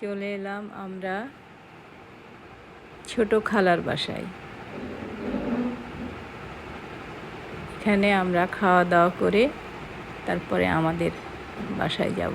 চলে এলাম আমরা ছোট খালার বাসায়। এখানে আমরা খাওয়া দাওয়া করে তারপরে আমাদের বাসায় যাব।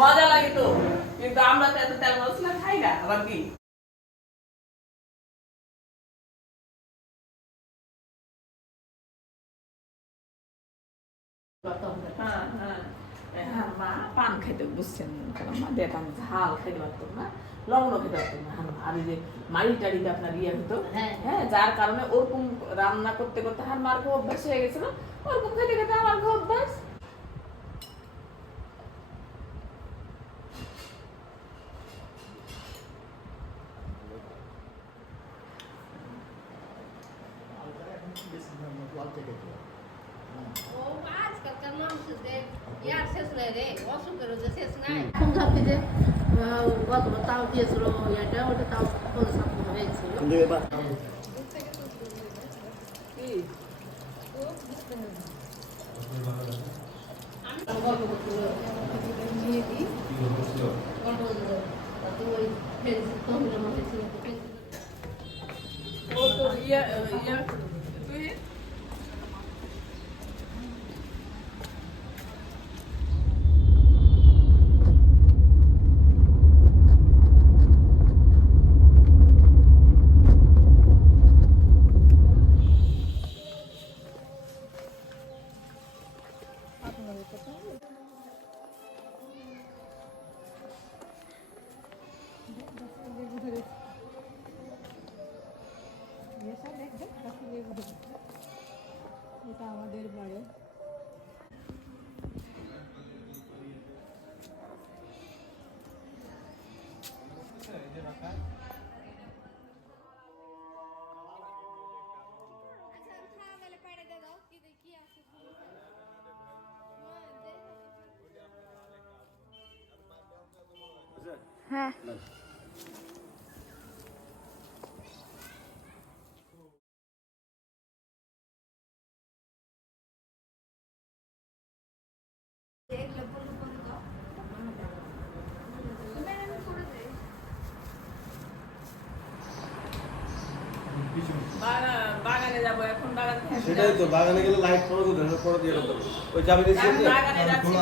মজা লাগে তো। কিন্তু আমরা তো এত তেল মশলা খাই না আবার কি? হ্যাঁ, হ্যাঁ। হ্যাঁ, মা পান খাইতে বুঝছেন ঝাল খাইতে পারতাম না খেতে পারতাম না। আর এই যে মাড়ি টাড়িতে আপনার ইয়ে হতো হ্যাঁ। যার কারণে ওরকম রান্না করতে করতে হার মার খুব অভ্যাস হয়ে গেছিল ওরকম খেতে খেতে আমার খুব অভ্যাস এখন থাকতে যে কত তাও দিয়েছিল এটা ওটা তাও পঞ্চাশ হয়েছিল গল্প করতে নিয়ে দিই গল্প করতে তাতে ওই ফেন্সি তহবিলের মধ্যে ছিল ফেন্সি ও তো ইয়া ইয়া হ্যাঁ। বাগানে যাব এখন বাগান থেকে ঘুরে সেটাই তো আসি। বাগানে গেলে লাইট পড়ো তো পরে দিয়ে ওই চাবি দিয়ে এখন দিয়েছে বাগানে যাচ্ছি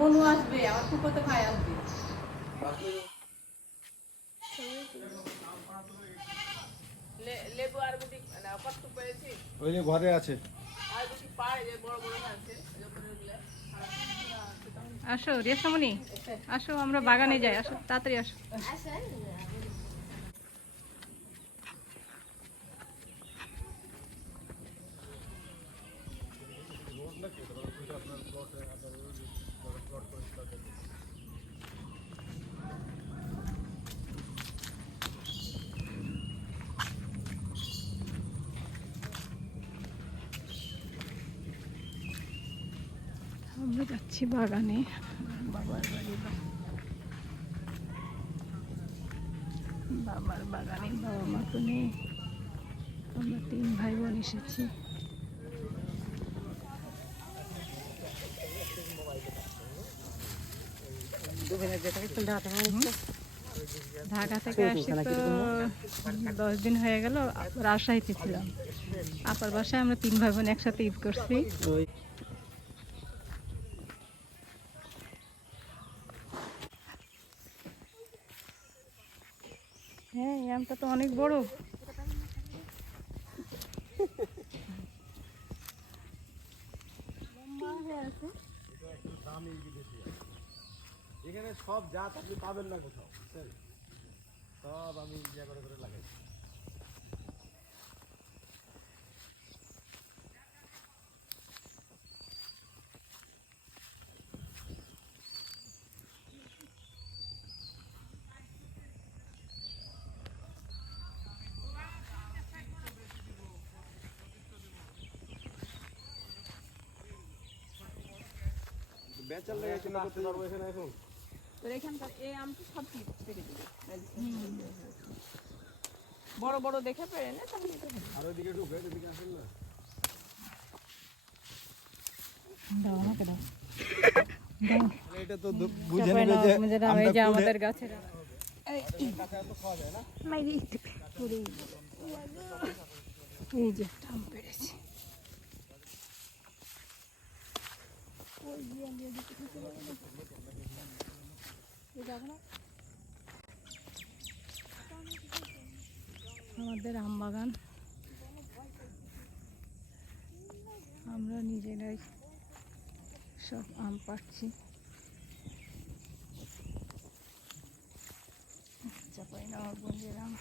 মনু আসবে আমার ফুফাতো ভাই আসবে। লেবু আর গুটি না, পেয়েছি। ওই যে ঘরে আছে। আসো রেশামনি আসো আমরা বাগানে যাই আসো তাড়াতাড়ি আসো। আমরা যাচ্ছি বাগানে। বাবার বাড়ি বাবার বাগানে বাবা মা তো নেই। আমরা তিন ভাই বোন এসেছি। ঢাকা থেকে আসছি তো দশ দিন হয়ে গেল রাজশাহীতে ছিলাম। আপার বাসায় আমরা তিন ভাই বোন একসাথে ঈদ করছি। আমটা তো অনেক বড়। এখানে সব জাত আপনি পাবেন না কোথাও সব আমি ইয়া করে বেচার লেগে কিনা করতে পারব এখানে এখন। তোর এখানকার এই আমটা সব কি পেকে দিবে। বড় বড় দেখে পেরে নে তাহলে। আর ওইদিকে ঢুকে এদিকে আসেন না। দাও আমাকে দাও। এটা তো যেটা হয়ে যায় আমাদের গাছের এই যে একটা আম পেরেছি আমাদের আম বাগান আমরা নিজেরাই সব আম পাচ্ছি চাপাই নবাবগঞ্জের আম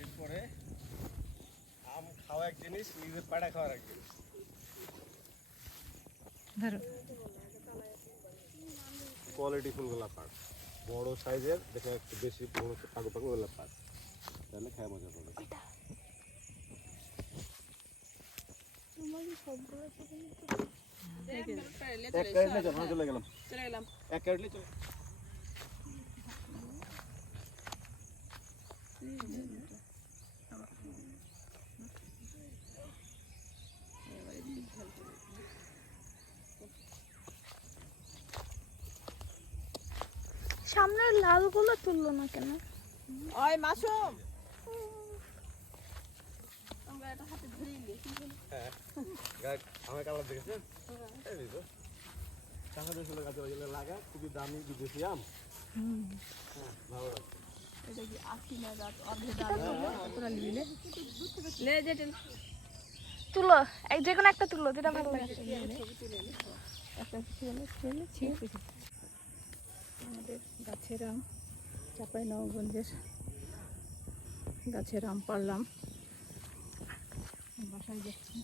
এরপরে আম খাওয়া এক জিনিস নিজের পাড়া খাওয়ার এক জিনিস ধরো কোয়ালিটি ফুল গোলাপ পাট বড় সাইজের দেখে একটু বেশি বড় পাকু পাকু গোলাপ পাট তাহলে খায় মজা পাবে এক ক্যারেট চলে চলে গেলাম চলে গেলাম এক ক্যারেট চলে সামনের লালগুলো তুললো না কেন? ওই মাসুম। হ্যাঁ। ওই লাগা খুবই দামি বিদেশি আম। হ্যাঁ ভালো লাগছে। তুলো যে কোনো একটা তুলো যেটা ভালো লাগে একটা ছেলে ছেলে ঠিক আছে আমাদের গাছের আম, চাপাই নবগঞ্জের গাছের আম পারলাম। বাসায় যাচ্ছি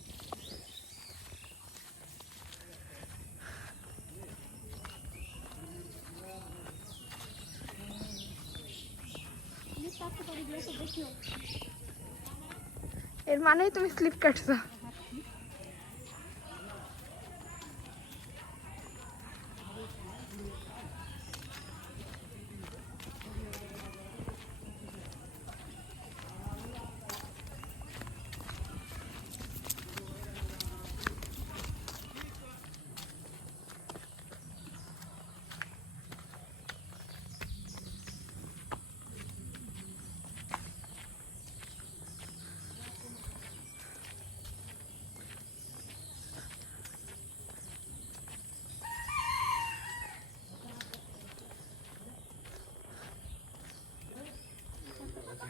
এর মানেই তুমি স্লিপ কাটছো হারবার বাগানে যায়নি হ্যাঁ বাবা আমি লাস্টে ওনাকে বুঝি দিলাম যে এই আম পাবি না ছিঁড়ে দিলে ছিঁড়ে দে। হ্যাঁ এই আম- তোমার কোথায় তোমার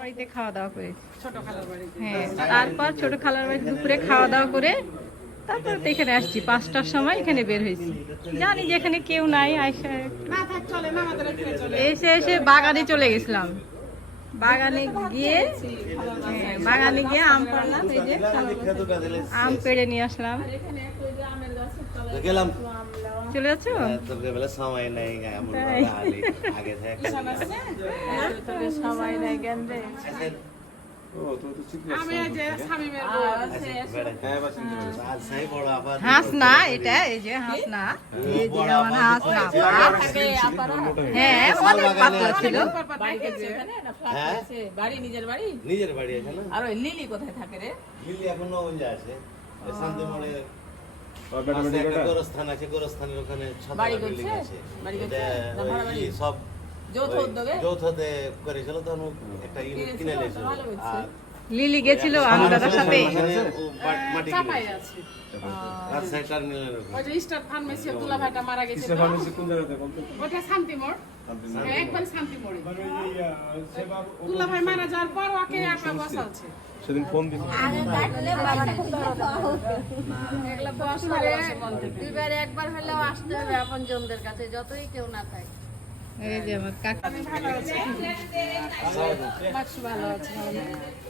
বাড়িতে খাওয়া দাওয়া করে। ছোট খালার বাড়িতে হ্যাঁ তারপর ছোট খালার বাড়িতে দুপুরে খাওয়া দাওয়া করে তারপর তো এখানে আসছি পাঁচটার সময় এখানে বের হয়েছি। জানি যে এখানে কেউ নাই এসে এসে বাগানে চলে গেছিলাম। বাগানে গিয়ে হ্যাঁ, বাগানে গিয়ে আম পাড়লাম এই যে আম পেড়ে নিয়ে আসলাম। গেলাম। চলে যাচ্ছ? তোকে বলে সময় নেই এমন। ভাবে আগে থেকে। নাই রে? হ্যাঁ বাস চিনতে পেরেছি। আজ সাই বড় আবার হাঁস না এটা এই যে হাঁস না। এই যে আমার হাঁস না হ্যাঁ অনেক পাতলা ছিল। বাড়িতে আছে ওখানে? না ফ্ল্যাট আছে বাড়ি নিজের বাড়ি? নিজের বাড়ি আছে না? আর লিলি কোথায় থাকে রে? লিলি এখন নগঞ্জে আছে। শান্তিমোড়ে গোরস্থান আছে গোরস্থানের ওখানে বাড়ি করছে? আছে বাড়ি করছে? সব যৌথ উদ্যোগে? যৌথতে করেছিল তখন একটা ইউনিট কিনে নিয়েছিল আর লিলি গেছিল আমার দাদার সাথে। আছে। হ্যাঁ, একবার সেদিন ফোন হলেও আসতে হবে আপন জনদের কাছে যতই কেউ না থাকে। এই যে আমার কাকা। ভালো আছে। ভালো একটা